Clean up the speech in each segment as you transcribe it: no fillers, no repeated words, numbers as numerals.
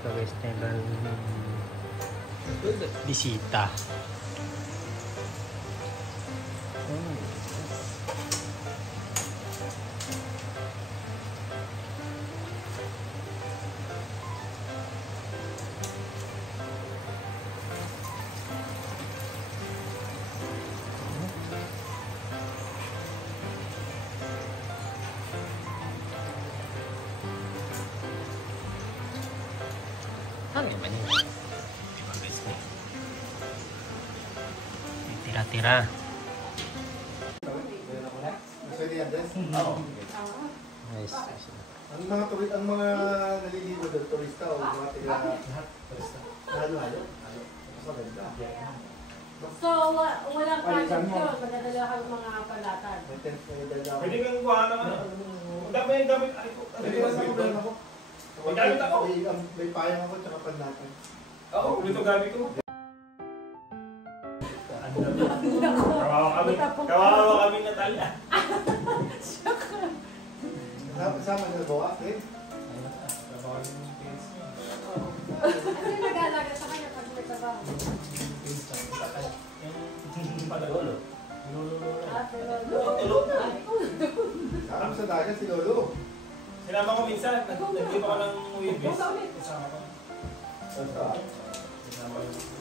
Ito guys, meron bisita. Ano naman yun? Diba guys? Tira-tira. Nice. Ang mga naliligo doon, turista o mga turista. Halo-halo. So, walang project yun. Madadala kang mga palatan. Pwede kang kuha naman. Dami yung gamit. Pwede lang sa problema ko. May gamit ako. May payang ako tsaka panlatan. Oo, ito gamit ko. Kawawa kami Natalia. Kasama na bawa, eh? Ano yung nag-aalaga sa kanya pag may trabaho? Lolo. Kasama sa dagat si Lolo. Sinama ko minsan. Nag-iba ko ng Wibis. Kasama ko.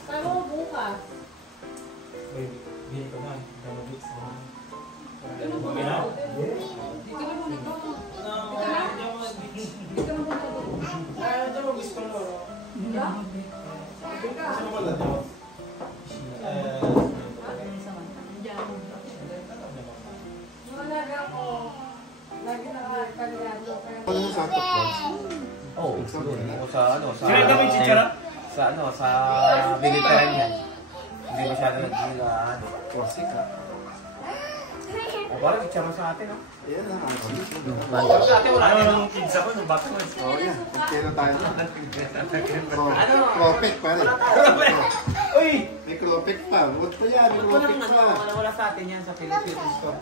Kaya mo bukas. Bili ko na. Damabit sa mga. Dito na muna ito. Dito na muna ito. Diyan mo gusto mo. Saan mo ba ito? Yung alaga ko, lagi nakakaliado. Ano yung Santa Claus? Oo. Sa ano, Sinenta mo yung chichara? sa military yan. Hindi masyado nagkila, korsik ha. O parang chichara sa atin ha. Ayan na, Sa atin wala Ano yan. nung kids ako nung bata ko? Oo yan, kaya tayo na. Cropek pare. Uy! May cropek pa. What pa yan? May cropek pa. Wala sa atin yan sa Philippines store.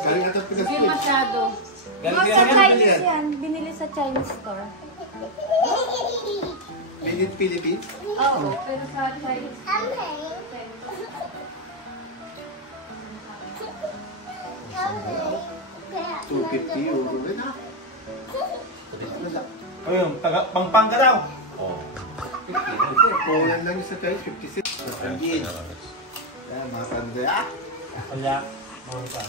Galing na ito Hindi Pinas. masyado. Galing Sa yan. Chinese yan. Binili sa Chinese store. Minute Philippines? Oo, pero sa Chinese. 250 euro rin ha. Ayun, pangpang ka daw. Oo. Poland lang yung sa Chinese, 56. Ayan, mga panday. Ah! Kaya, mga pa.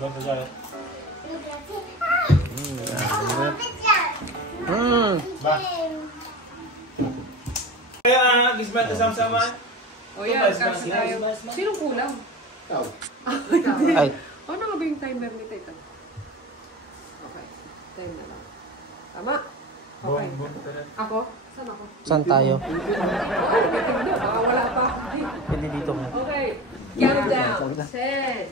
Doon pa siya. Ba? Kaya, gisbat na sama-sama. O yan, kasi tayo. Sinong kulang? Ikaw. Ay. Ano nga ba yung timer nito ito? Okay. Time na lang. Tama? Okay. Ako? Saan ako? Saan tayo? Baka wala pa. Pwede dito ka. Okay. Countdown. 10.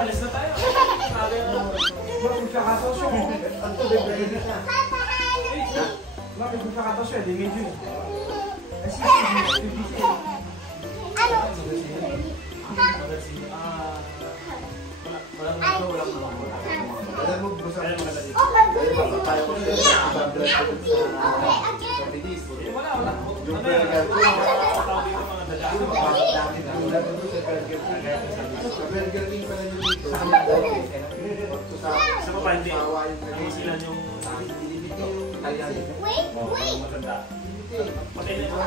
Alis na tayo. Alam mo, busa mo na dito. Dahil mapapayang ko siya sa blood sa Minis. Wala. Yung burger ko, dami na ulat ko sa burger king. Sa burger king pala nyo dito. Sa baba, hindi. Hindi sila yung maganda. Pati na yung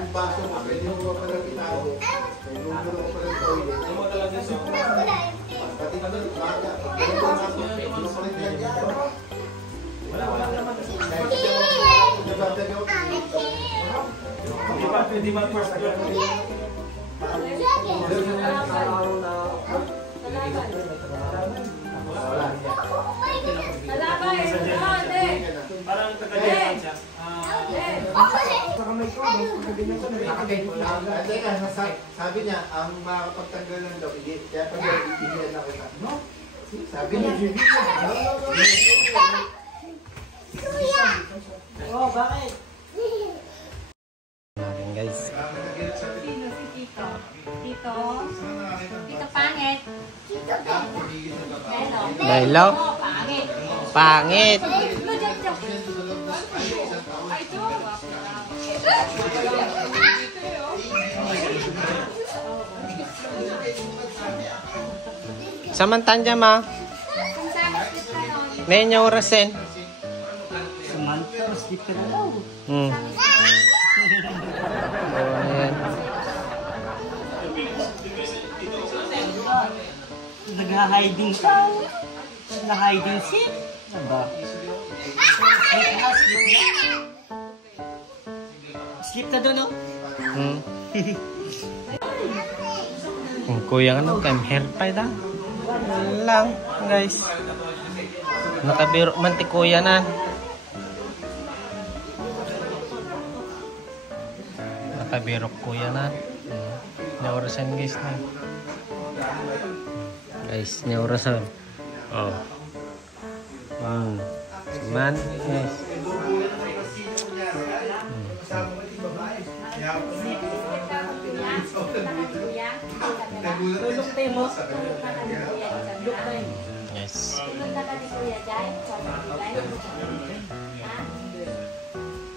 yung baso mo, pwede mo pa lang itago. May numero ko pa lang toilet. mga talaga sa Pati ka doon, bata. Pwede mo na ito. Pwede mo pa rin yan. Pwede ba first floor? Parang taga-diyan siya. Sabi niya, ang makakapagtanggal ng daw, kaya pag ibigyan na kita. No? Sabi niya, Natin guys. Sino si Tito? Tito? Tito pangit. Hello. Hello? Oh, pangit. Pangit! Lo, dyan, dyan. Ay, ito. Samantanya ma. Nenyo orasin. Hmm. Oh, ayan. Nag-hiding ka. Nag-hiding seat. Ano ba? Sleep na doon, no? Hmm. Kung kuya ka nung kam hair pa lang. Lang, guys. Nakabiro man ti kuya na. Nakabiro kuya na. Naurasan guys na. Guys, naurasan. Oh. Man, guys. Yes.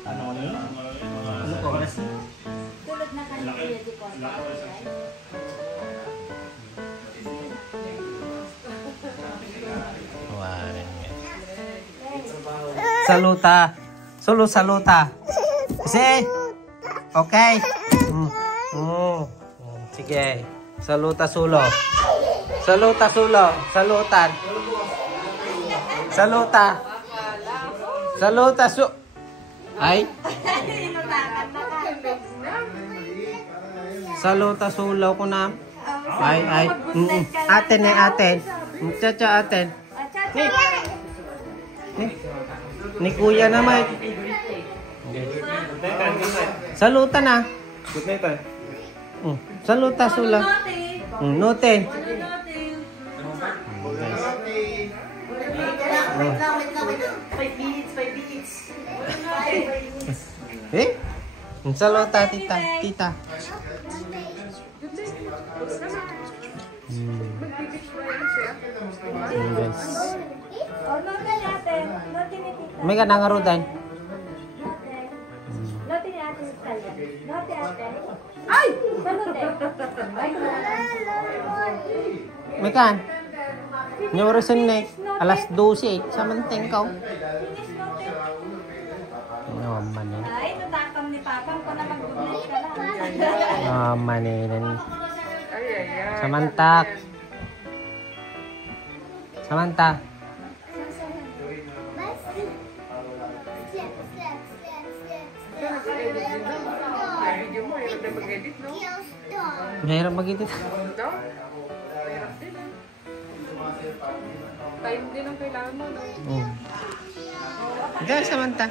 Ano yun? Ano ko oras? Tulad na kanina kuya di ko. Saluta. Solo saluta. Kasi. Okay. Sige. Saluta sulo. Saluta sulo. Salutan. Saluta. Saluta su. Ay. Saluta sulo ko na. Ay. Aten eh aten. Chacha aten. Ni kuya naman. Saluta na. Good night, tay. Saluta sula. Noten. Eh? Saluta tita, tita. Guys. Oh, note natin. Note ni Tita. May ka nangarudan. Note. Note ni Ate Sally. Note ate. Ay! Note. Ay, May kan. Nyorosan na alas 12 samanteng kau. No, manin. Ay, natakam ni Papang ko na mag-goodnight ka lang. Manin. Samantak. Samanta. Video mo, hirap na mag-edit, no? Mahirap mag-edit. No? Hirap din, ah. Time din ang kailangan mo, no? Diyan, Samanta.